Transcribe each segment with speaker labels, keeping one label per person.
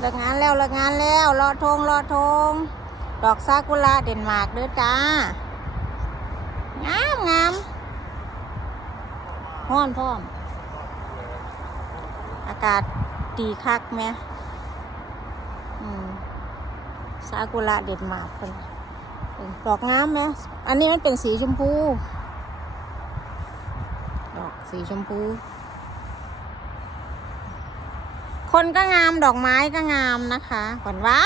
Speaker 1: เลิกงานแล้วเลิกงานแล้วรอทงรอทง ดอกซากุระเดนมาร์กเด้อจ้างามงามห้อนพร้อม อากาศดีคักไหมซากุระเดนมาร์กเป็นดอกงามไหมอันนี้มันเป็นสีชมพู ดอกสีชมพู คนก็งามดอกไม้ก็งามนะคะขวัญว่า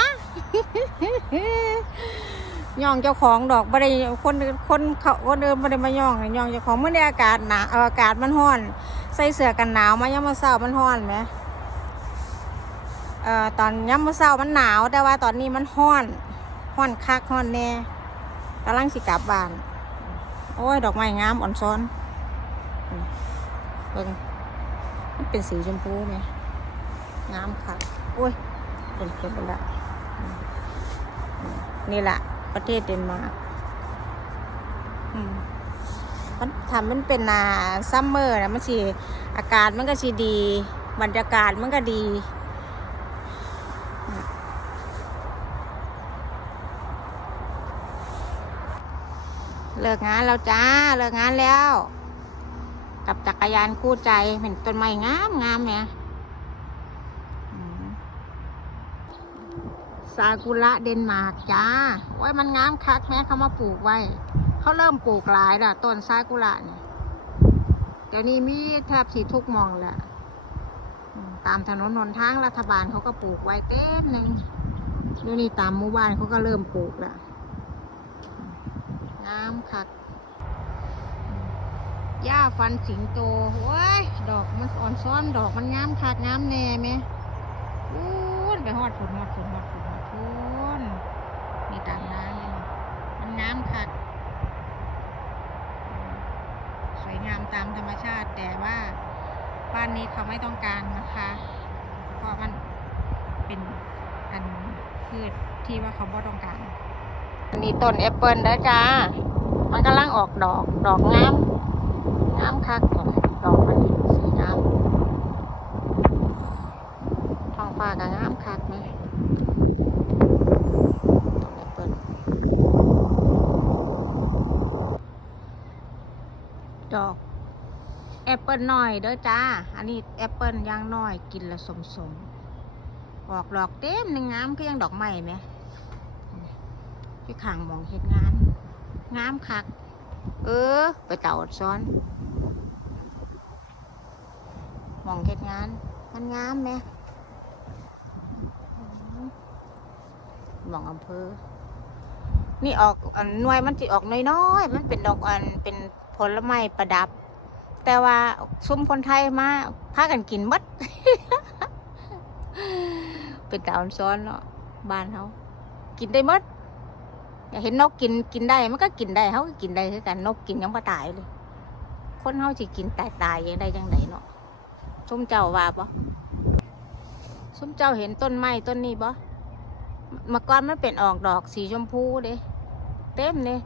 Speaker 1: ย่องเจ้าของดอกบ่ได้คนคนเขาคนเดินบ่ได้มาย่องย่องเจ้าของเมื่อได้อากาศหนาอากาศมันร้อน ใส่เสื้อกันหนาวมาย่ำมาเช้ามันร้อนไหมเอ่อตอนย่ำมาเช้ามันหนาว แต่ว่าตอนนี้มันร้อนร้อนคักร้อนแน่กำลังสิกลับบ้าน โอ้ยดอกไม้งามอ่อนซ้อนเบิ่งมันเป็นสีชมพูไหม งามค่ะโอ้ยเป็นเก็บไปละนี่แหละประเทศเดนมาร์กมันทำมันเป็นนาซัมเมอร์นะมันสิอากาศมันก็สิดี บรรยากาศมันก็ดีเลิกงานแล้วจ้า เลิกงานแล้ว กับจักรยานคู่ใจเห็นต้นไม้งามงามเนี่ยอืม ซากุระเดนมาร์กจ้าโอ้ยมันงามคักแม้เขามาปลูกไว้ เขาเริ่มปลูกหลายล้วต้นซากุระเนี่ยเดี๋ยวนี้มีแทบสีทุกมองแหละตามถนนหนทางรัฐบาลเขาก็ปลูกไว้เต็มหนึ่งเดี๋ยวนี้ตามหมู่บ้านเขาก็เริ่มปลูกล้วงามคักหญ้าฟันสิงโตโอ้ย ดอกมันอ่อนซ้อน ดอกมันงามคักงามแน่ไหมพูนไปฮอดฝนฮอดฝนฮอดฝนฮอดฝนมีตามน้ำเลยนะมันงามคักสวยงามตามธรรมชาติ แต่ว่าบ้านนี้เขาไม่ต้องการนะคะ เพราะมันเป็นอันพืชที่ว่าเขาไม่ต้องการอันนี้ต้นแอปเปิลนะจ้า มันกำลังออกดอก ดอกงามงามคักดอกมันสีงามท้องฟ้าก็งามคักนะต้นแอปเปิล ดอกแอปเปิลน้อยเด้อจ้า อันนี้แอปเปิลย่างน้อยกินละสมสมออกดอกเต็มหนึ่งงามก็ยังดอกใหม่ไหมพี่ขังมองเห็ดงานงามคัก เออ ไปเต่าอดซ้อน มองเห็ดงาน มันงามไหมมองอำเภอ นี่ออกอันหน่วยมันจะออกน้อยๆ มันเป็นดอกอันเป็น ลไม้ประดับ แต่ว่าซุ้มคนไทยมาพากันกินมัดเป็นเต่าอดซ้อนเนาะบ้านเขากินได้หมดอยากเห็นนกกินกินได้มันก็กินได้เขาก็กินได้คือกันนกกินยังบ่ตายเลย คนเขาสิกินตายตายยังได้ยังไงเนาะส้มเจ้าว่าปะส้มเจ้าเห็นต้นไม้ต้นนี้ปะมื่อก่อนมันเป็นออกดอกสีชมพูเด้เต็มเลย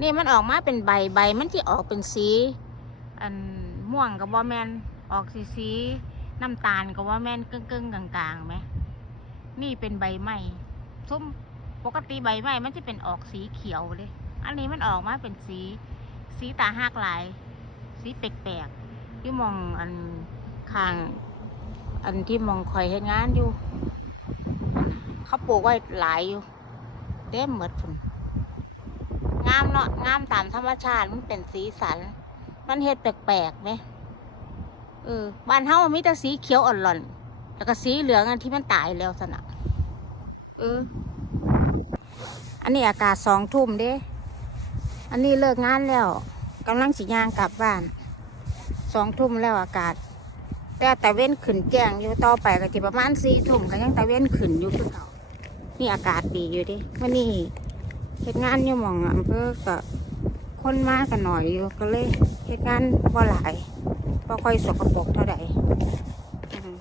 Speaker 1: นี่มันออกมาเป็นใบใบมันที่ออกเป็นสี อันม่วงกับว่าแมนออกสีสีน้ำตาลกับว่าแมนกึ่งกึ่งกลางๆไหมนี่เป็นใบไม้ส้มปกติใบไม้มันจะเป็นออกสีเขียวเลย อันนี้มันออกมาเป็นสีสีตาหักหลาย สีแปลกๆที่มองอันข้าง อันที่มองคอยเห็นงานอยู่ เขาปลูกไว้หลายอยู่เต็มหมดฝุ่นามเนาะงามตามธรรมชาติมันเป็นสีสัน มันเห็ดแปลกๆไหมเออบ้านเฮามันมีแต่สีเขียวอ่อนหล่อนแล้วก็สีเหลืองอันที่มันตายแล้วสนะเออ อันนี้อากาศสองทุ่มเด้ อันนี้เลิกงานแล้วกำลังสิย่างกลับบ้านสองทุ่มแล้วอากาศ แต่ต่เว้นขึ้นแจ้งอยู่ต่อไปก็จะประมาณสี่ทุ่มก็ยังต่เว้นขึ้นอยู่คือเก่านี่อากาศดีอยู่ดิวันนี้ เหตุงานอยู่หมองอำเภอก็คนมากันหน่อยอยู่ก็เลยเหตุงานว่าหลายบ่ค่อยสกปรกเท่าไหร่อืม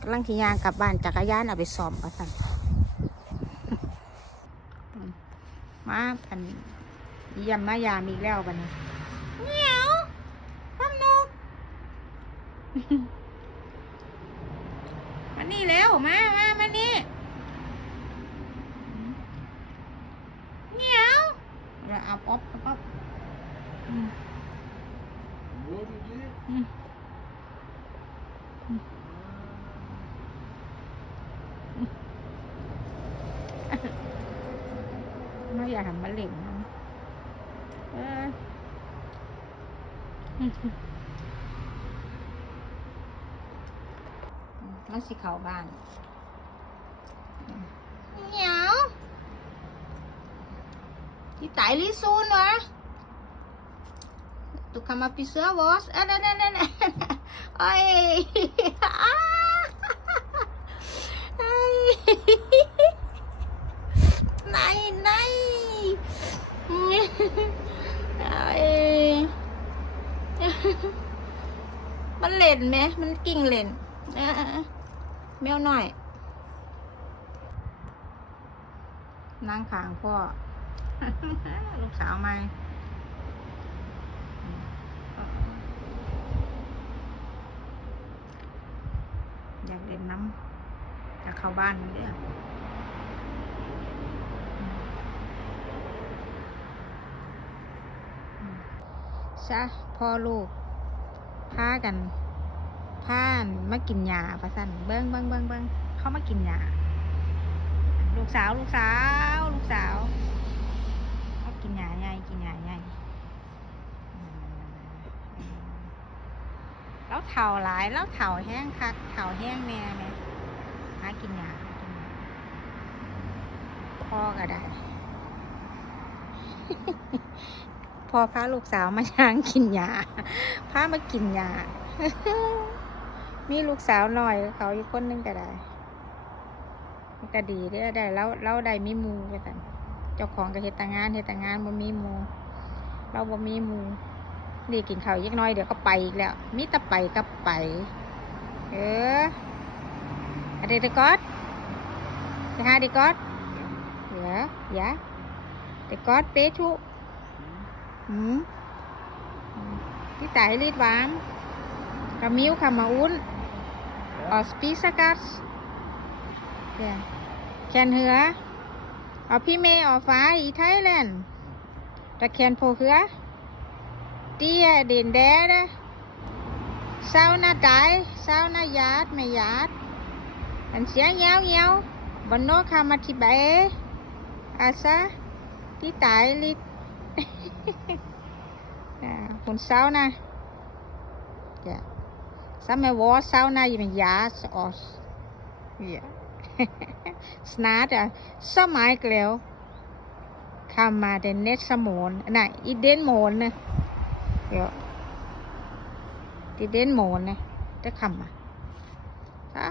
Speaker 1: กำลังขี่ยางกลับบ้านจักรยานเอาไปซ้อมเอาสั่นมาพันเยี่ยมมายามอีกแล้วบัดนี้เหนียวทำนกนี่แล้วมามามานี่เหนียว อาป๊อปเอาป๊อปอืม
Speaker 2: What is it?
Speaker 1: อืมไม่อยากทำมะเร็งนะเออมันสิเข้าบ้านเหนียวที่ตายลิซูนวะตุกคำมาพิเศษวอสอ่ะนั่นนั่นนั่นโอ้ยอ่าเอ้ย này này Ai. มันเล่นไหมมันกิ่งเล่นแมวหน่อยนั่งขางพ่อ ลูกสาวไหมอยากเล่นน้ำอยากเข้าบ้านมันเด้อซะพ่อลูกพากันพามากินยาประสันเบิ้งเบิ้งเบิ้งเบิ้งเขามากินยาลูกสาวลูกสาว ลูกสาวเขากินยาใหญ่กินยาใหญ่อืม แล้วเถ่าหลายแล้วเถ่าแห้งคักเถ่าแห้งแน่แม่หากินยาหากินยาพ่อก็ได้ พอพาลูกสาวมาย่างกินยาพามากินยา มีลูกสาวหน่อย เขาอีกคนนึงก็ได้ก็ดีเด้ได้แล้วเราได้มีมูไปสั่นเจ้าของก็เฮต่งานเฮต่งานบ่มีมู เราบ่มีมู นี่กินข้าวอีกน้อยเดี๋ยวก็ไปอีกแล้วมีแต่ไปกับไป เอออะไรเด็กก๊อดไปหาเด็กก๊อดเดี๋ยวเดี๋ยวด็กก๊อดเป๊ชุ Ừ. Cái tải lít ván Cà miếu khả mà uốn Ở spisakat Yeah. Kèn hứa Ở พี่เมย์ออกฟ้าอีไทยแลนด์ตะแคนโพเหือ เตี้ยเด่นแดนะเศร้าหน้าตายเศร้าหน้ายาดไม่ยาดอันเสียงยาวยาววันโนคามาทิเบอาซะที่ตายลิ à, con sao na dạ sao mày vó sao เดี๋ยวติเด่นหมอนเนี่ยจะขำอะจ้า